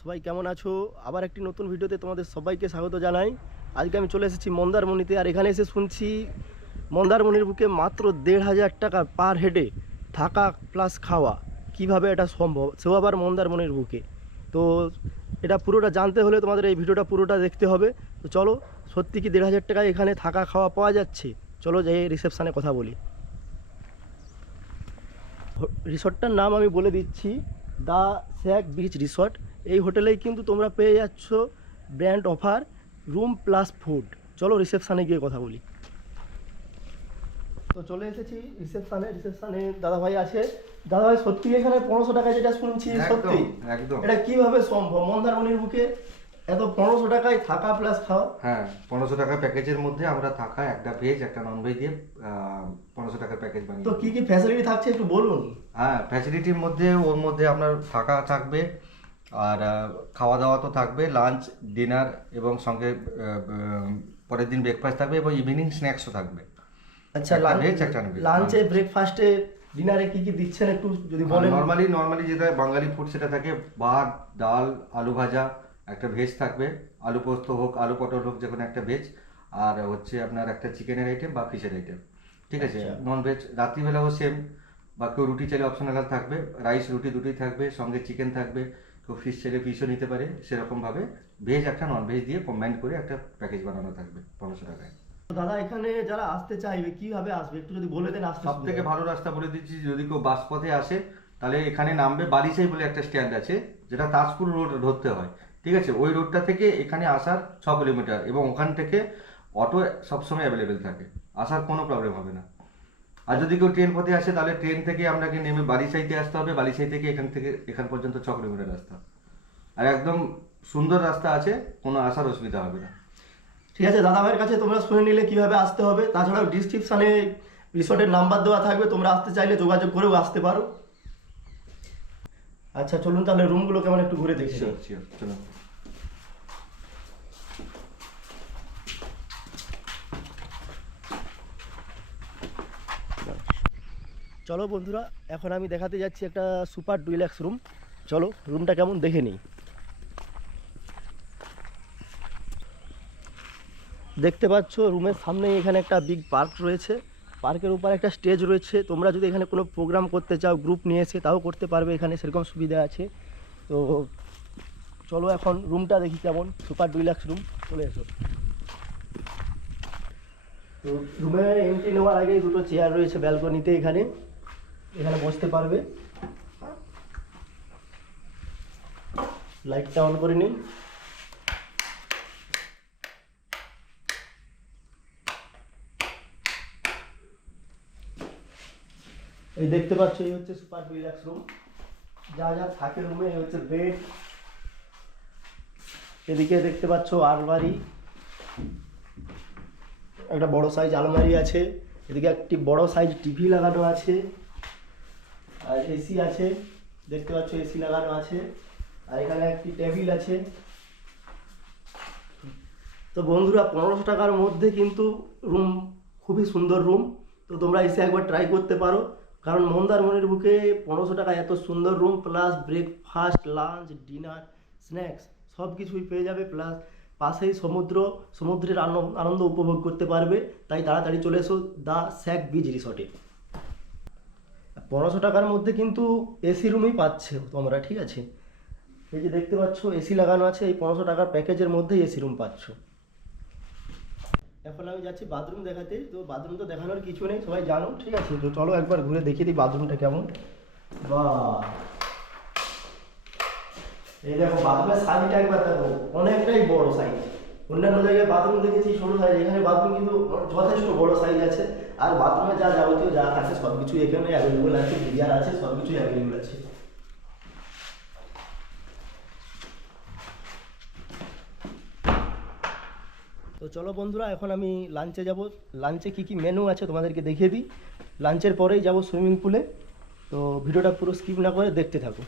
সবাই কেমন আছো? আবার একটি নতুন ভিডিওতে তোমাদের সবাইকে স্বাগত জানাই। আজকে আমি চলে এসেছি মন্দারমণিতে আর এখানে এসে শুনছি মন্দারমণির বুকে মাত্র দেড় হাজার টাকা পার হেডে থাকা প্লাস খাওয়া। কীভাবে এটা সম্ভব? সেও আবার মন্দারমণির বুকে। তো এটা পুরোটা জানতে হলে তোমাদের এই ভিডিওটা পুরোটা দেখতে হবে। তো চলো, সত্যি কি দেড় হাজার টাকায় এখানে থাকা খাওয়া পাওয়া যাচ্ছে? চলো যাই রিসেপশানে কথা বলি। রিসর্টটার নাম আমি বলে দিচ্ছি, দ্য স্যাক বিচ রিসর্ট। এই হোটেলেই কিন্তু তোমরা পেয়ে যাচ্ছ brand offer room plus food. চলো রিসেপশানে গিয়ে কথা বলি। তো চলে এসেছি রিসেপশানে। রিসেপশানে দাদাভাই আছে। দাদাভাই সত্যি এখানে পনেরোশো টাকা যেটা শুনছি সত্যি? একদম। এটা কীভাবে সম্ভব? মন্দারমণির বুকে এত পনেরোশো টাকায় থাকা প্লাস খাওয়া? হ্যাঁ পনেরোশো টাকা প্যাকেজের মধ্যে আমরা থাকা একটা ভেজ একটা নন ভেজ দিয়ে পনেরোশো টাকার প্যাকেজ বানিয়ে তো কি কি ফ্যাসিলিটি থাকছে একটু বলুন? হ্যাঁ ফ্যাসিলিটির মধ্যে ওর মধ্যে আপনার থাকা থাকবে আর খাওয়া দাওয়া তো থাকবে লাঞ্চ ডিনার এবং সঙ্গে পরের দিন ব্রেকফাস্ট থাকবে এবং ইভিনিং স্ন্যাক্সও থাকবে। আচ্ছা non-veg। লাঞ্চে ব্রেকফাস্টে ডিনারে কি কি দিচ্ছেন একটু যদি বলেন? নর্মালি নর্মালি যেটা বাঙালি ফুড সেটা থাকে ভাত ডাল আলু ভাজা একটা ভেজ থাকবে। আলু পোস্ত হোক আলু পটল হোক যে কোনো একটা ভেজ আর হচ্ছে আপনার একটা চিকেনের আইটেম বা ফিশের আইটেম ঠিক আছে? আচ্ছা। নন ভেজ রাত্রিবেলাও সেম বা কেউ রুটি চাইলে অপশনাল থাকবে। রাইস রুটি দুটোই থাকবে। সঙ্গে চিকেন থাকবে। কেউ ফিশ চাইলে ফিশও নিতে পারে সেরকমভাবে ভেজ একটা নন ভেজ দিয়ে কম্বাইন করে একটা প্যাকেজ বানানো থাকবে পনেরোশো টাকায়। দাদা এখানে যারা আসতে চাইবে কীভাবে আসবে? একটু যদি বলে দেন সব থেকে ভালো রাস্তা বলে দিচ্ছি যদি কেউ বাস পথে আসে তাহলে এখানে নামবে বালিশাই বলে একটা স্ট্যান্ড আছে যেটা তাজপুর রোড ধরতে হয়। ঠিক আছে? ওই রোডটা থেকে এখানে আসার ছ কিলোমিটার এবং ওখান থেকে অটো সবসময় অ্যাভেলেবেল থাকে। আসার কোনো প্রবলেম হবে না। আর যদি কেউ ট্রেন পথে আসে তাহলে ট্রেন থেকে আপনাকে নেমে বালিশাইতে আসতে হবে। বালিশাই থেকে এখান থেকে এখান পর্যন্ত ছ কিলোমিটার রাস্তা। আর একদম সুন্দর রাস্তা আছে কোনো আসার অসুবিধা হবে না। ঠিক আছে দাদা ভাইয়ের কাছে তোমরা শুনে নিলে কীভাবে আসতে হবে। তাছাড়াও ডিসক্রিপশানে রিসোর্টের নাম্বার দেওয়া থাকবে। তোমরা আসতে চাইলে যোগাযোগ করেও আসতে পারো। আচ্ছা চলুন তাহলে রুমগুলো কেমন একটু ঘুরে দেখছি Sure, sure, চলো চলো বন্ধুরা, এখন আমি দেখাতে যাচ্ছি একটা সুপার ডুইল্যাক্স রুম। চলো, রুমটা কেমন দেখে নিই। দেখতে পাচ্ছ, রুমের সামনে এখানে একটা বিগ পার্ক রয়েছে। পার্কের উপর একটা স্টেজ রয়েছে। তোমরা যদি এখানে কোনো প্রোগ্রাম করতে চাও গ্রুপ নিয়ে এসে তাও করতে পারবে, এখানে সেরকম সুবিধা আছে। তো চলো এখন রুমটা দেখি কেমন, সুপার ডুইল্যাক্স রুম, চলে এসো। তো রুমে এন্ট্রি নেওয়ার আগে দুটো চেয়ার রয়েছে ব্যালকনিতে এখানে। এখানে বসতে পারবে। লাইটটা অন করে নিন। এই দেখতে পাচ্ছ, এই হচ্ছে সুপার ডিলাক্স রুম। যা যা থাকে রুমে, এই হচ্ছে বেড। এদিকে দেখতে পাচ্ছ আলমারি। একটা বড় সাইজ আলমারি আছে। এদিকে একটি বড় সাইজ টিভি লাগানো আছে। আর এসি আছে, দেখতে পাচ্ছ এসি লাগানো আছে, আর এখানে একটি টেবিল আছে। তো বন্ধুরা, পনেরোশো টাকার মধ্যে কিন্তু রুম খুবই সুন্দর রুম তো তোমরা এসে একবার ট্রাই করতে পারো। কারণ মন্দারমণির বুকে পনেরোশো টাকা এত সুন্দর room plus breakfast lunch dinner snacks সব কিছুই পেয়ে যাবে। প্লাস পাশেই সমুদ্র, সমুদ্রের আনন্দ উপভোগ করতে পারবে। তাই তাড়াতাড়ি চলে এসো দ্য স্যাক বিচ রিসর্টে। পনেরোশো টাকার মধ্যে কিন্তু এসি রুমই পাচ্ছে তোমরা, ঠিক আছে? এই যে দেখতে পাচ্ছ, এসি লাগানো আছে, এই পনেরোশো টাকার প্যাকেজের মধ্যেই এসি রুম পাচ্ছ। এখন আমি যাচ্ছি বাথরুম দেখাতে, তো বাথরুম তো দেখানোর কিছু নেই, সবাই জানো, ঠিক আছে? তো চলো একবার ঘুরে দেখিয়ে দিই বাথরুমটা কেমন। বা এই দেখো, বাথরুমের সাইজটা একবার দেখো, অনেকটাই বড় সাইজ। অন্যান্য জায়গায় বাথরুম দেখেছি ছোটো সাইজ, এখানে বাথরুম কিন্তু যথেষ্ট বড় সাইজ আছে। আর বাথরুমে যা যাবতীয় যা থাকে সব কিছু এখানে অ্যাভেলেবল আছে গিজার আছে সব কিছুই অ্যাভেলেবল আছে। তো চলো বন্ধুরা, এখন আমি লাঞ্চে যাব। লাঞ্চে কি কি মেনু আছে তোমাদেরকে দেখিয়ে দিই। লাঞ্চের পরেই যাব সুইমিং পুলে তো ভিডিওটা পুরো স্কিপ না করে দেখতে থাকো।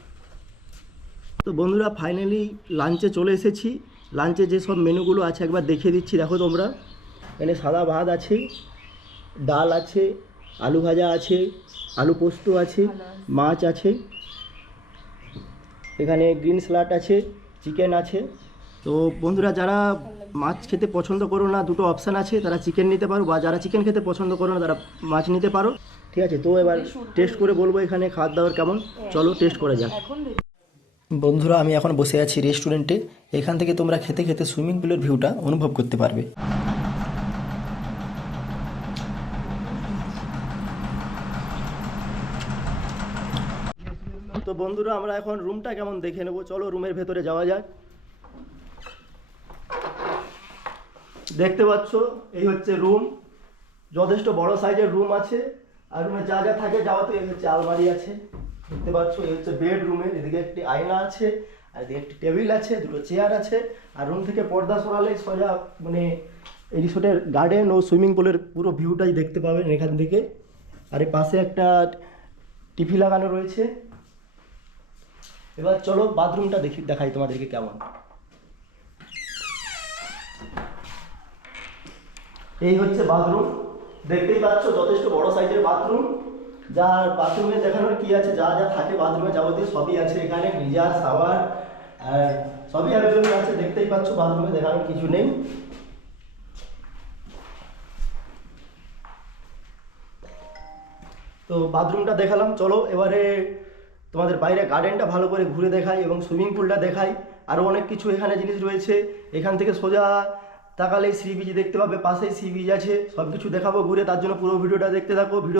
তো বন্ধুরা ফাইনালি লাঞ্চে চলে এসেছি। লাঞ্চে যে সব মেনুগুলো আছে একবার দেখিয়ে দিচ্ছি, দেখো তোমরা। এখানে সাদা ভাত আছে। ডাল আছে আলু ভাজা আছে আলু পোস্ত আছে মাছ আছে। এখানে গ্রিন স্যালাড আছে চিকেন আছে। তো বন্ধুরা যারা মাছ খেতে পছন্দ করো না দুটো অপশান আছে তারা চিকেন নিতে পারো বা যারা চিকেন খেতে পছন্দ করো না তারা মাছ নিতে পারো। ঠিক আছে তো এবার টেস্ট করে বলব এখানে খাওয়ার দাওয়ার কেমন। চলো টেস্ট করে যাক। বন্ধুরা আমি এখন বসে আছি রেস্টুরেন্টে। এখান থেকে তোমরা খেতে খেতে সুইমিং পুলের ভিউটা অনুভব করতে পারবে। তো বন্ধুরা, আমরা এখন রুমটা কেমন দেখে নেব? চলো রুমের ভেতরে যাওয়া যাক। দেখতে পাচ্ছ, এই হচ্ছে রুম। যথেষ্ট বড় সাইজের রুম আছে, আর রুমে যা যা থাকে যাওয়া তো এই হচ্ছে আলমারি আছে। দেখতে পাচ্ছ, এই হচ্ছে বেডরুমের এদিকে একটি আয়না আছে, আর এদিকে একটি টেবিল আছে, দুটো চেয়ার আছে, আর রুম থেকে পর্দা সরালে সোজা মানে এই রিসোর্টের গার্ডেন ও সুইমিং পুলের পুরো ভিউটাই দেখতে পাবেন এখান থেকে। আর এই পাশে একটা টিভি লাগানো রয়েছে। এবার চলো বাথরুমটা দেখি দেখাই তোমাদেরকে কেমন। এই হচ্ছে বাথরুম। দেখতেই পাচ্ছ যথেষ্ট বড় সাইজের বাথরুম। যার বাথরুমে দেখানোর কি আছে? যা যা থাকে বাথরুমে যাবতীয় সবই আছে এখানে। গিজার শাওয়ার সবই অ্যাভেলেবল আছে। দেখতেই পাচ্ছ বাথরুমে দেখানোর কিছু নেই। তো বাথরুমটা দেখালাম। চলো এবারে তোমাদের বাইরে গার্ডেনটা ভালো করে ঘুরে দেখাই এবং সুইমিং পুলটা দেখাই। আরও অনেক কিছু এখানে জিনিস রয়েছে। এখান থেকে সোজা তাকালেই সি বিচ দেখতে পাবে, পাশেই সি বিচ আছে। সব কিছু দেখাবো ঘুরে, তার জন্য পুরো ভিডিওটা দেখতে থাকো। ভিডিও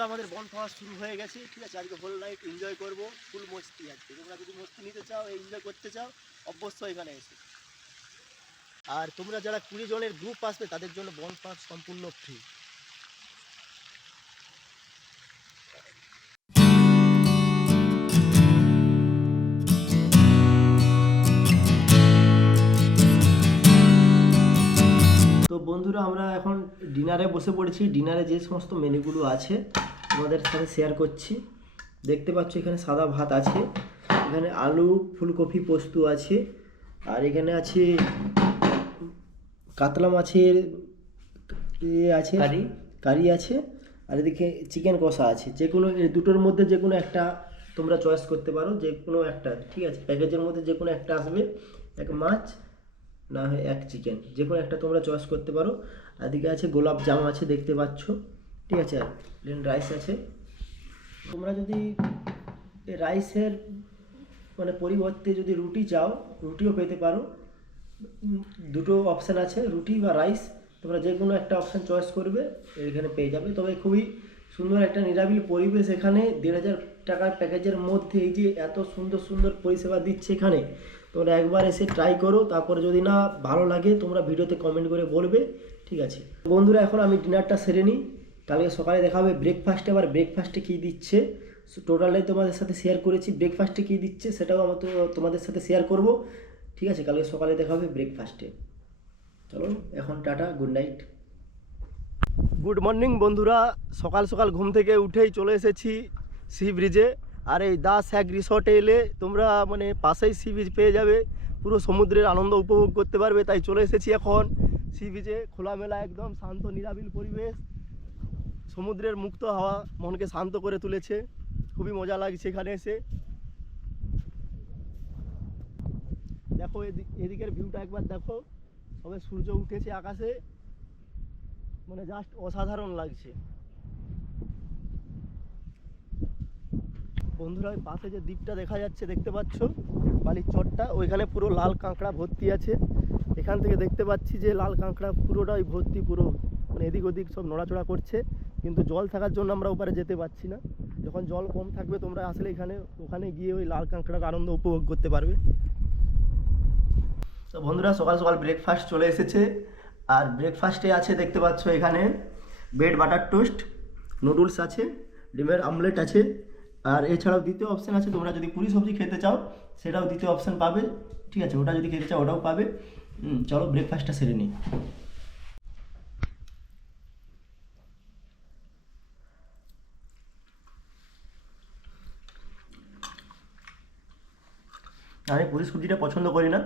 বন্ধুরা, আমাদের বন খাওয়া শুরু হয়ে গেছে। ঠিক আছে, আজকে হোল নাইট এনজয় করব ফুল মস্তি আজকে। তোমরা যদি মস্তি নিতে চাও এনজয় করতে চাও, অবশ্যই এখানে এসে। আর তোমরা যারা কুড়ি জনের গ্রুপ আসবে, তাদের জন্য বন পাস সম্পূর্ণ ফ্রি তো বন্ধুরা, আমরা এখন ডিনারে বসে পড়েছি। ডিনারে যে সমস্ত মেনুগুলো আছে তোমাদের সাথে শেয়ার করছি। দেখতে পাচ্ছ এখানে সাদা ভাত আছে এখানে আলু ফুলকপি পোস্ত আছে আর এখানে আছে কাতলা মাছের ইয়ে আছে কারি। কারি আছে আর এদিকে চিকেন কষা আছে। যে কোনো দুটোর মধ্যে যে কোনো একটা তোমরা চয়েস করতে পারো যে কোনো একটা ঠিক আছে? প্যাকেজের মধ্যে যে কোনো একটা আসবে। এক মাছ না হয় এক চিকেন যে কোনো একটা তোমরা চয়েস করতে পারো। এদিকে আছে গোলাপ জাম আছে, দেখতে পাচ্ছ। ঠিক আছে? আর প্লেন রাইস আছে। তোমরা যদি রাইসের মানে পরিবর্তে যদি রুটি চাও, রুটিও পেতে পারো। দুটো অপশান আছে, রুটি বা রাইস তোমরা যে কোনো একটা অপশান চয়েস করবে, এখানে পেয়ে যাবে। তবে খুবই সুন্দর একটা নিরাবিল পরিবেশ এখানে। দেড় হাজার টাকার প্যাকেজের মধ্যে এই যে এত সুন্দর সুন্দর পরিষেবা দিচ্ছে এখানে। তোমরা একবার এসে ট্রাই করো, তারপরে যদি না ভালো লাগে, তোমরা ভিডিওতে কমেন্ট করে বলবে, ঠিক আছে? বন্ধুরা, এখন আমি ডিনারটা সেরে নিই। কালকে সকালে দেখা হবে ব্রেকফাস্টে আবার ব্রেকফাস্টে কী দিচ্ছে? টোটালটাই তোমাদের সাথে শেয়ার করেছি। ব্রেকফাস্টে কী দিচ্ছে সেটাও আমি তো তোমাদের সাথে শেয়ার করব, ঠিক আছে? কালকে সকালে দেখা হবে ব্রেকফাস্টে চলো, এখন tata good night good morning বন্ধুরা। সকাল সকাল ঘুম থেকে উঠেই চলে এসেছি সি ব্রিজে আর এই দাস স্যাক রিসর্টে এলে তোমরা মানে পাশেই সি বিচ পেয়ে যাবে। পুরো সমুদ্রের আনন্দ উপভোগ করতে পারবে, তাই চলে এসেছি এখন সি বিচে খোলামেলা একদম শান্ত, নিরাবিল পরিবেশ। সমুদ্রের মুক্ত হাওয়া মনকে শান্ত করে তুলেছে। খুবই মজা লাগছে এখানে এসে। দেখো এদিক এদিকের ভিউটা একবার দেখো। সবে সূর্য উঠেছে আকাশে। মানে জাস্ট অসাধারণ লাগছে। বন্ধুরা, ওই পাশে যে দ্বীপটা দেখা যাচ্ছে, দেখতে পাচ্ছ? বালির চটটা ওইখানে পুরো লাল কাঁকড়া ভর্তি আছে। এখান থেকে দেখতে পাচ্ছি যে লাল কাঁকড়া পুরোটাই ভর্তি, পুরো মানে এদিক ওদিক সব নড়াচড়া করছে। কিন্তু জল থাকার জন্য আমরা ওপারে যেতে পারছি না। যখন জল কম থাকবে, তোমরা আসলে এখানে, ওখানে গিয়ে ওই লাল কাঁকড়ার আনন্দ উপভোগ করতে পারবে। তো বন্ধুরা, সকাল সকাল ব্রেকফাস্ট চলে এসেছে। আর ব্রেকফাস্টে আছে, দেখতে পাচ্ছ এখানে ব্রেড বাটার টোস্ট নুডলস আছে, ডিমের আমলেট আছে। আর এছাড়াও দ্বিতীয় অপশান আছে, তোমরা যদি পুরি সবজি খেতে চাও, সেটাও দ্বিতীয় অপশান পাবে। ঠিক আছে, ওটা যদি খেতে চাও, ওটাও পাবে। চলো ব্রেকফাস্টটা সেরে নিই। আমি পুরি সবজিটা পছন্দ করি না।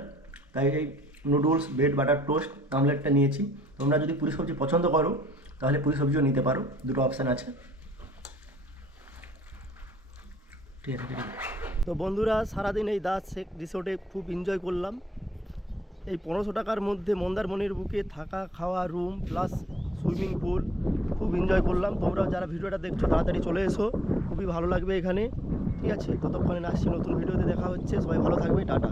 তাই এই নুডলস ব্রেড বাটার টোস্ট আমলেটটা নিয়েছি। তোমরা যদি পুরি সবজি পছন্দ করো, তাহলে পুরি সবজিও নিতে পারো। দুটো অপশান আছে। তো বন্ধুরা, সারাদিন এই দাস শেখ রিসোর্টে খুব এনজয় করলাম। এই পনেরোশো টাকার মধ্যে মন্দারমণির বুকে থাকা, খাওয়া রুম প্লাস সুইমিং পুল খুব এনজয় করলাম। তোমরাও যারা ভিডিওটা দেখছ, তাড়াতাড়ি চলে এসো। খুবই ভালো লাগবে এখানে। ঠিক আছে, ততক্ষণে আসছি নতুন ভিডিওতে। দেখা হচ্ছে। সবাই ভালো থাকবে। টাটা।